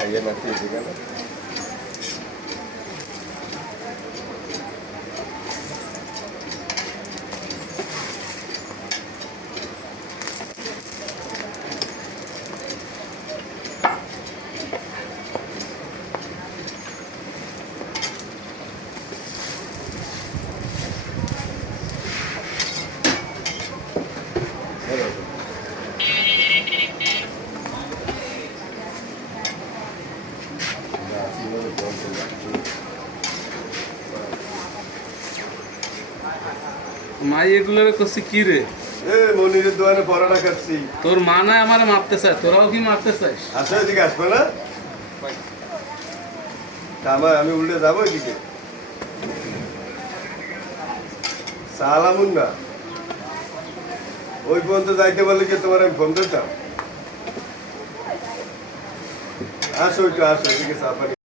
ভাইয়া নাকি এখানে মাই এগুলোর করছি কি রে? এ মনিরের দোকানে পরোটা খাচ্ছি। তোর মা নাই আমারে মারতে চায়, তোরাও কি মারতে চাইস? আসো এদিকে, আসবে না? আমি উল্টে যাবো এদিকে। সালামুন না ওই পর্যন্ত যাইতে পারলে কি তোমার আমি ফোন দিতাম? আসো একটু, আসো এদিকে, চা পানি